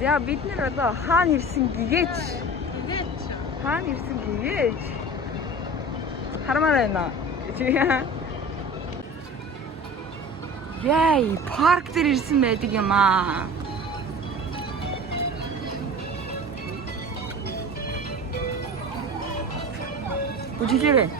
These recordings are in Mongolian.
За бид нэр одоо хаана ирсэн гэгээч. Хаана ирсэн гэгээч. Харамаар байна. Яй, парк дээр ирсэн байдаг юм аа. Бүжиглээрэй.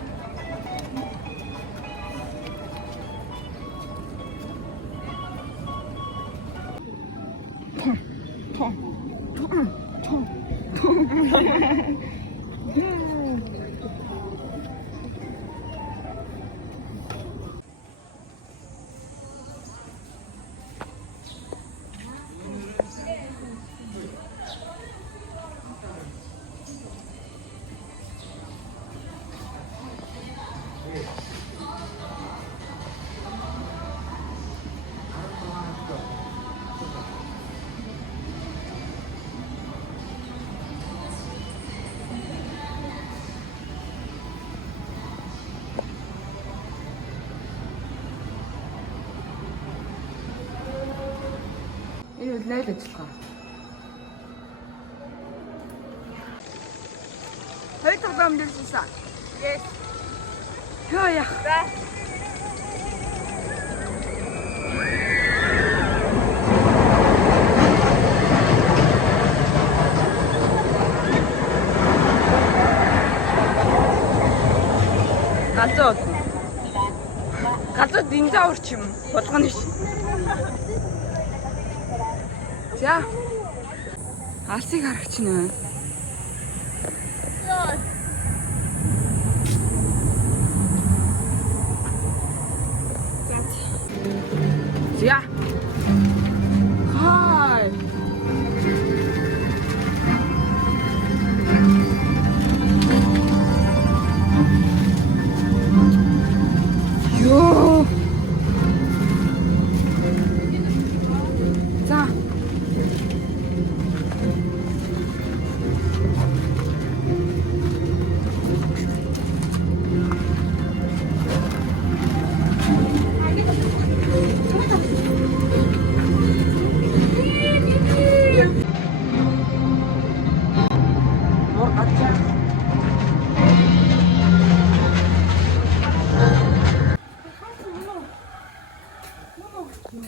Энэ найд ажиллагаа. Хоёр дахь бам дэрсэн. Yes. Яа яах. Газар динозавр ч юм болгоно ш. За. Алсыг харагч нэ. За. Хай. Йоо. За.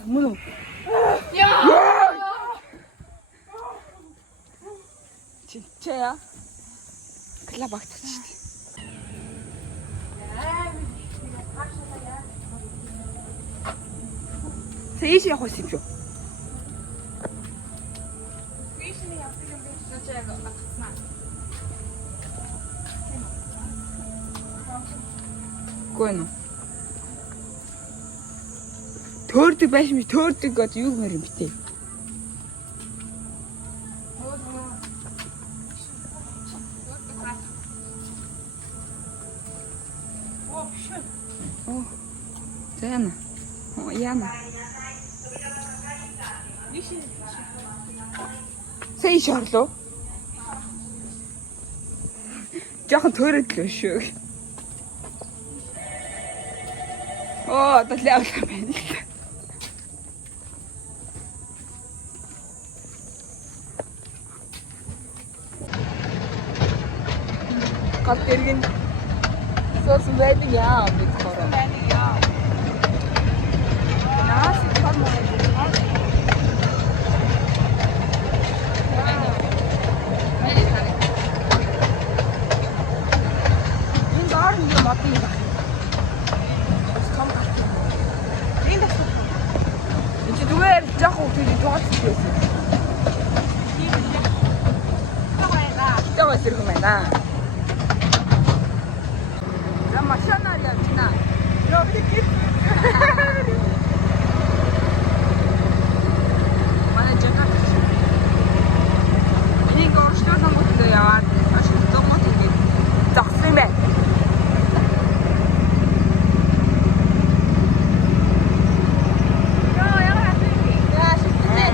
Мөн. Яа. Чичээ. Клаб багтчих шүү дээ. Сэж явах юм шүү. Гүн. Төөрдөг байш ми төөрдөг гэж юу мөр юм битээ. Оо. Зэна. Оо яна. Сэй шорлоо. Жохон төөрөдлөө шүү. Оо, татлаа байна. Гал дэргэн суусан байдаг яа бид хороо. Наас том маа. Энэ доор нэг мод юм байна. Том гал. Энд дах. Энд зүгээр жоох хүүхдүүд тооцсон байсан. Таваас ирэх юм байна. Машинаар явчихна. Йоо би гэр. Манай жагат. Энийг орчлуулсан бүтээл яваад ашиг зогмот ингэ зогсон юм байна. Йоо яа хатвэ. Яа шигтэй.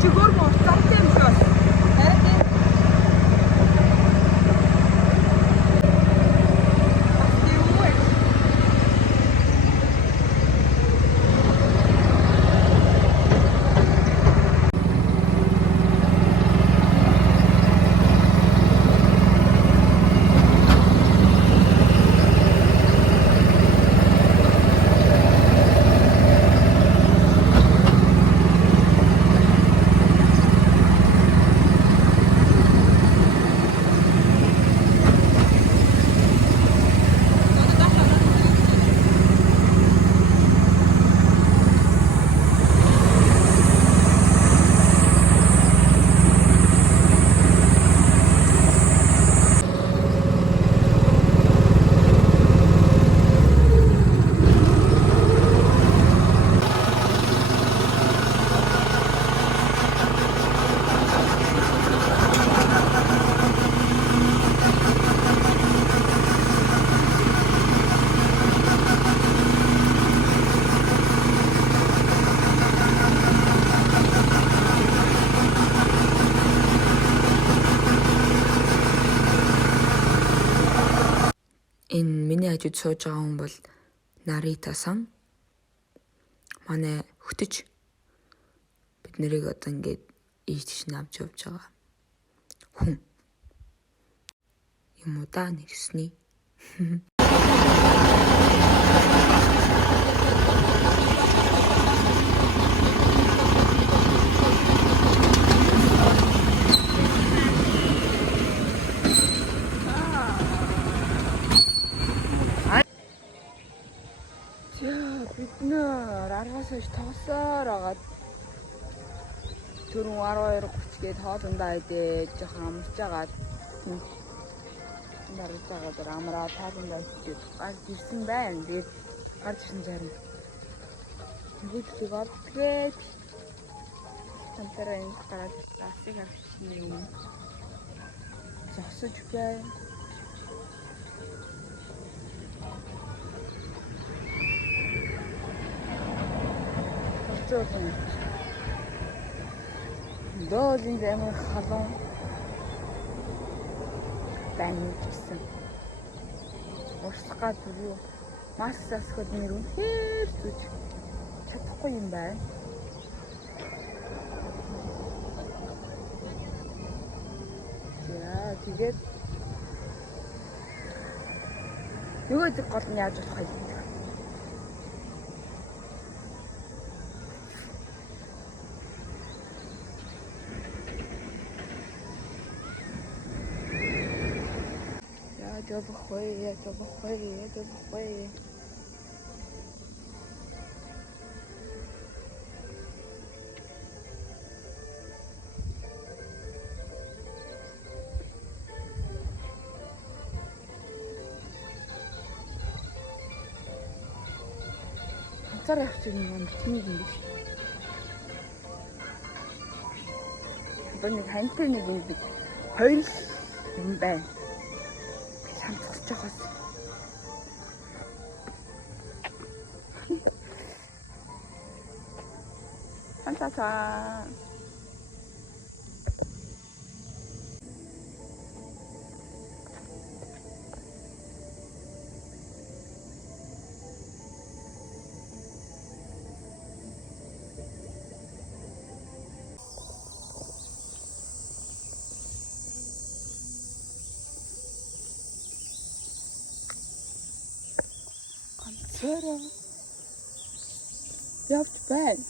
Чигөр мөр цогтой юм шүү. Харин хажууд сууж байгаа хүн бол Нарита-сан. Манай хөтөч бид нэрийг одоо ингээд ийж навж явж байгаа хүн юм уу да нэрсний. Бид нэр аргаас иш тоосоор агаад түрүүн 12:30- гээд хоолндоо идээд жоохон амарч агаад дарж байгаа амраа хоолндоо идээд гарч ирсэн байна. Тэгээд гарч ирсэн зарим. Тэгвэл олдгээд хамтран гараад асыг авчихсан юм. Зогсож байна. Дөөлийн амар халуун байна гэсэн. Урслах гад юу мас засахад нэр үнээр зүж чадахгүй юм байна. За тэгээд нөгөө гол нь яаж болох вэ? Я бы хуй. Хацаар явах чинь юм тнийг юм биш. Нэг хантай нэг юм хоёр юм байна. Хамтарч байгаас. Хантаа. Цэра. Явж байна.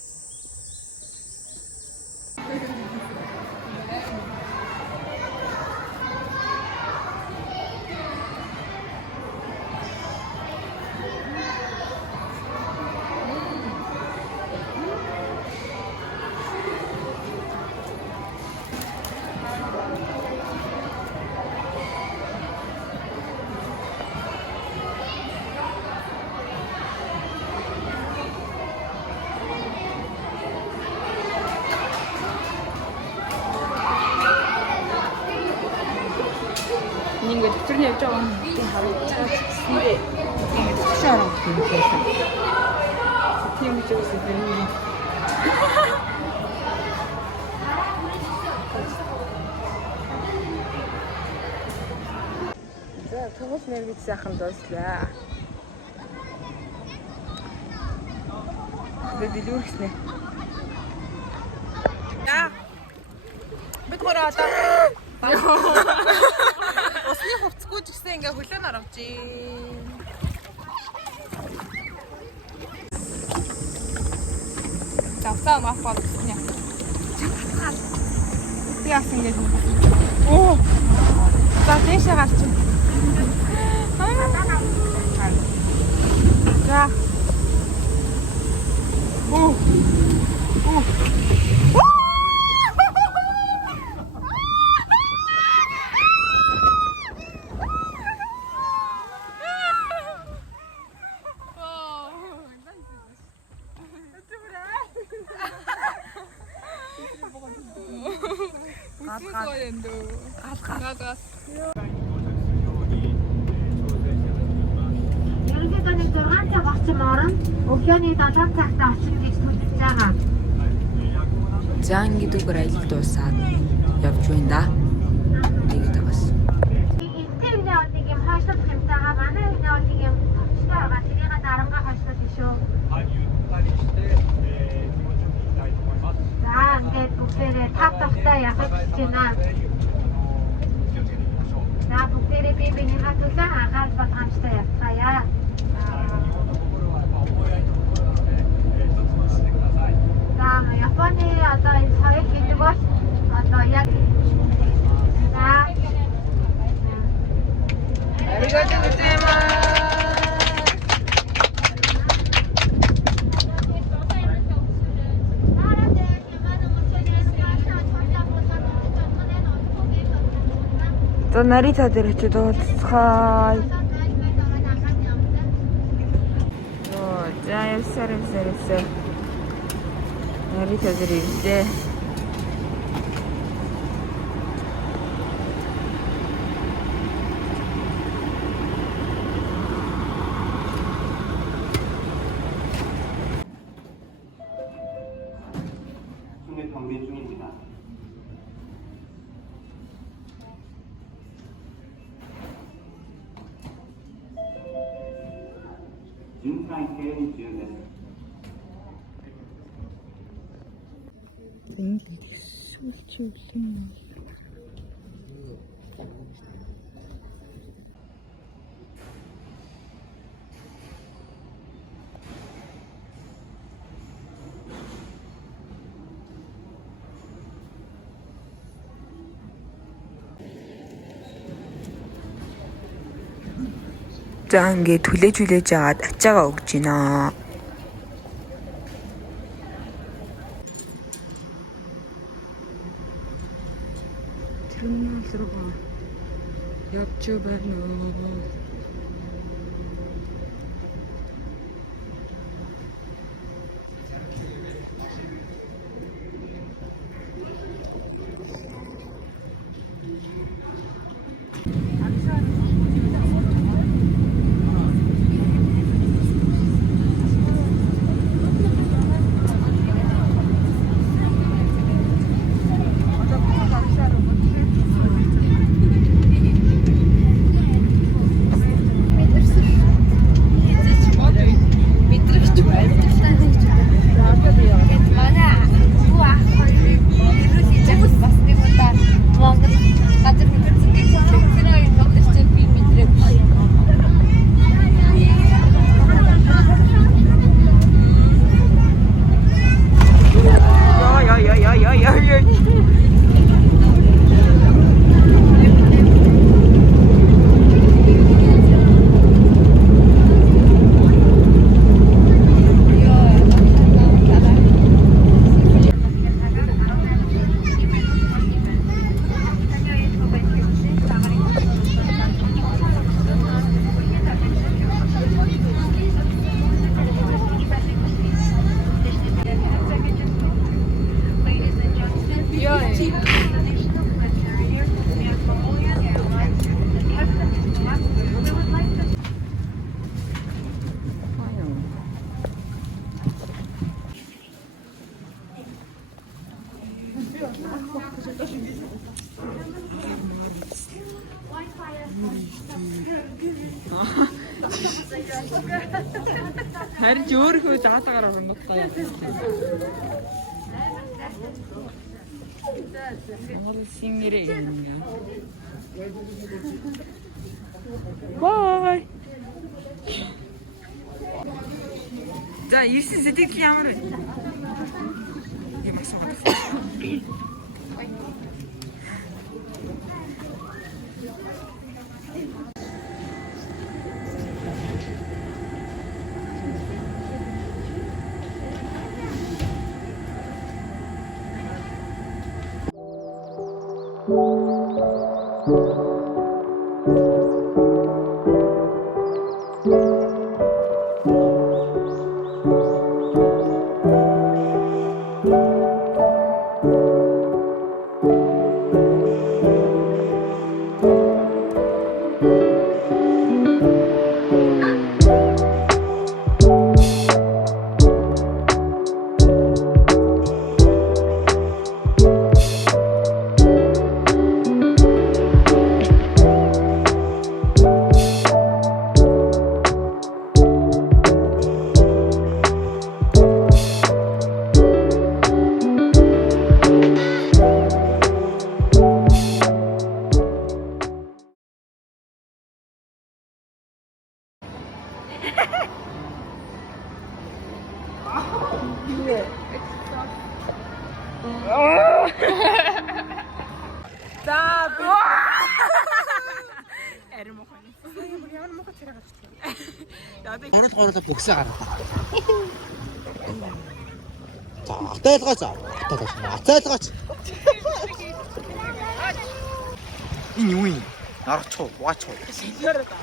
Ингээд төвчрний явж байгаа юм харагдаж байна. Ингээд төвчрөө орох юм байна. Тийм ч үгүй юм. За тэгвэл нэрвич сайхан дууслаа. Тэгээд дэлгүүрхснэ. За. Бид гурав одоо Усны хувцгүй ч гэсэн ингээ хөлөө наравж ийн. Завсаа мафад усны. Яас ингээ. Оо. За тийш гарч. За. Оо. Оо. Ерөнхийдөө 6 цаг орчим орон өглөөний 7 цагт очих гэж төлөвлөж байгаа. За ингээд үгээр аялал дуусаад явж байна да. Тэгээд бас. Эцэг нэг юм хаашлах юмтайгаа манай нэг юм бүгдээрээ тав тавтай явах гэж байна. За бүгдээрээ бие биенийхээ төлөө анхаарал болгоомжтой явцгаая. За Японы одоо энэ соёл гэдэг бол одоо яг за 아리가또 고자이마스. За Нарита дээр очиж уулзцгаая. За явсаар. Нарита дээр ирлээ. 경매 중입니다. 준프랑케 지원됐습니다. За ингээд хүлээж аваад ачаагаа өгч байна. Тэрнээс рүү явж байна уу? харин ч өөрөө заатаагаар оронгот гоё. Монгол сингэрээ юм. Бай. За ирсэн сэтгэл ямар вэ? Юм асуугаад. 자, 애를 먹어야겠어. 우리 하나 먹고 들어가줄게. 나도 하나 더 하나 복사 알았다. 자, 아따에 들어가자. 아따에 들어가자. 이 용이 알아쳐, 와쳐. 이겨냈다.